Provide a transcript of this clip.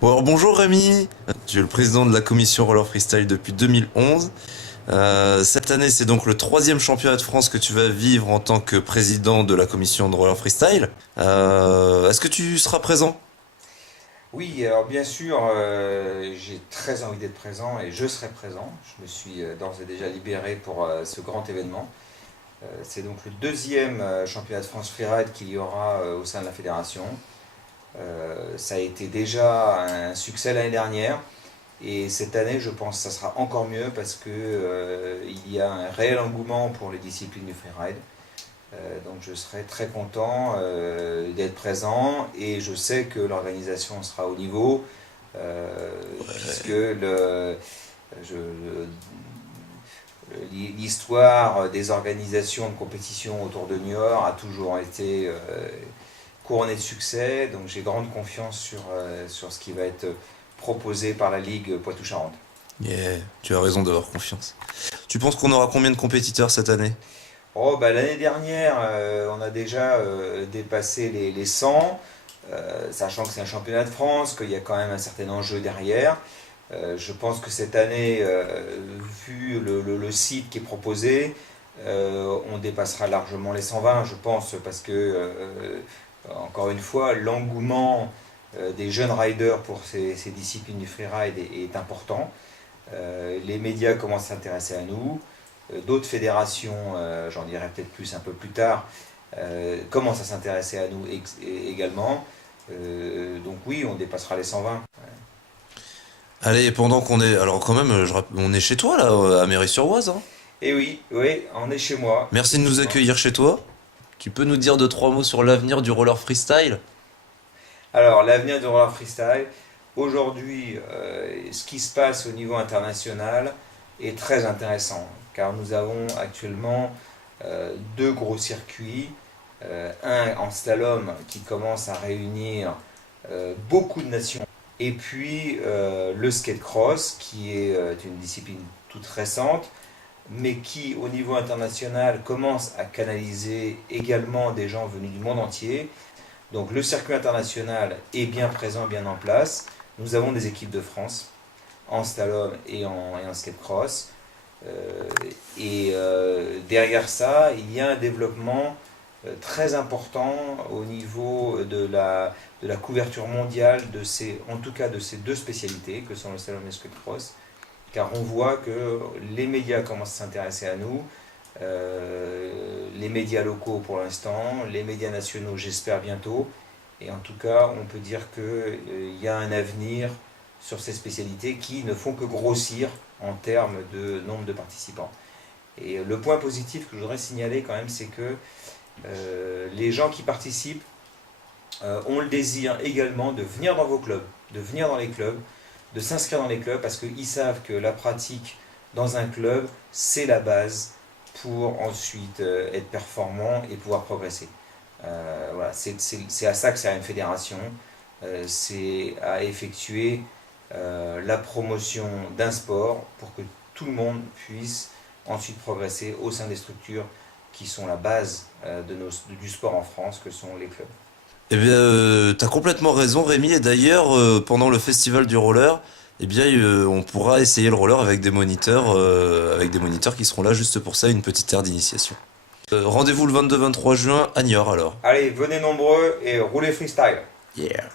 Bon, alors, bonjour Rémi, tu es le président de la commission roller freestyle depuis 2011. Cette année, c'est donc le troisième championnat de France que tu vas vivre en tant que président de la commission de roller freestyle. Est-ce que tu seras présent? Oui, alors bien sûr, j'ai très envie d'être présent et je serai présent. Je me suis d'ores et déjà libéré pour ce grand événement. C'est donc le deuxième championnat de France Freeride qu'il y aura au sein de la fédération. Ça a été déjà un succès l'année dernière et cette année, je pense que ça sera encore mieux parce que il y a un réel engouement pour les disciplines du freeride. Donc je serai très content d'être présent et je sais que l'organisation sera au niveau puisque l'histoire des organisations de compétition autour de Niort a toujours été couronnée de succès. Donc j'ai grande confiance sur ce qui va être proposé par la Ligue Poitou-Charentes. Yeah, tu as raison d'avoir confiance. Tu penses qu'on aura combien de compétiteurs cette année? Oh, bah, l'année dernière, on a déjà dépassé les 100, sachant que c'est un championnat de France, qu'il y a quand même un certain enjeu derrière. Je pense que cette année, vu le site qui est proposé, on dépassera largement les 120, je pense, parce que, encore une fois, l'engouement des jeunes riders pour ces disciplines du freeride est important. Les médias commencent à s'intéresser à nous. D'autres fédérations, j'en dirai peut-être plus un peu plus tard, commencent à s'intéresser à nous également. Donc oui, on dépassera les 120. Allez, pendant qu'on est... Alors quand même, on est chez toi là, à Méry-sur-Oise, hein. Et oui, oui, on est chez moi, Merci de nous effectivement. accueillir chez toi. Tu peux nous dire deux, trois mots sur l'avenir du roller freestyle? Alors, l'avenir du roller freestyle, aujourd'hui, ce qui se passe au niveau international est très intéressant, car nous avons actuellement deux gros circuits. Un en slalom qui commence à réunir beaucoup de nations, et puis le skate cross qui est une discipline toute récente, mais qui au niveau international commence à canaliser également des gens venus du monde entier. Donc le circuit international est bien présent, bien en place. Nous avons des équipes de France en slalom et en skate cross. Euh, Derrière ça, il y a un développement très important au niveau de la couverture mondiale en tout cas de ces deux spécialités que sont le slalom et le skate cross, car on voit que les médias commencent à s'intéresser à nous, les médias locaux pour l'instant, les médias nationaux j'espère bientôt, et en tout cas on peut dire qu'il y a un avenir sur ces spécialités qui ne font que grossir en termes de nombre de participants. Et le point positif que je voudrais signaler quand même, c'est que les gens qui participent ont le désir également de venir dans vos clubs, de venir dans les clubs, de s'inscrire dans les clubs parce qu'ils savent que la pratique dans un club, c'est la base pour ensuite être performant et pouvoir progresser. Voilà, c'est à ça que sert une fédération, c'est à effectuer la promotion d'un sport pour que tout le monde puisse ensuite progresser au sein des structures qui sont la base du sport en France, que sont les clubs. Eh bien, t'as complètement raison, Rémi. Et d'ailleurs, pendant le festival du roller, eh bien, on pourra essayer le roller avec des moniteurs qui seront là juste pour ça, une petite aire d'initiation. Rendez-vous le 22-23 juin à Niort alors. Allez, venez nombreux et roulez freestyle. Yeah.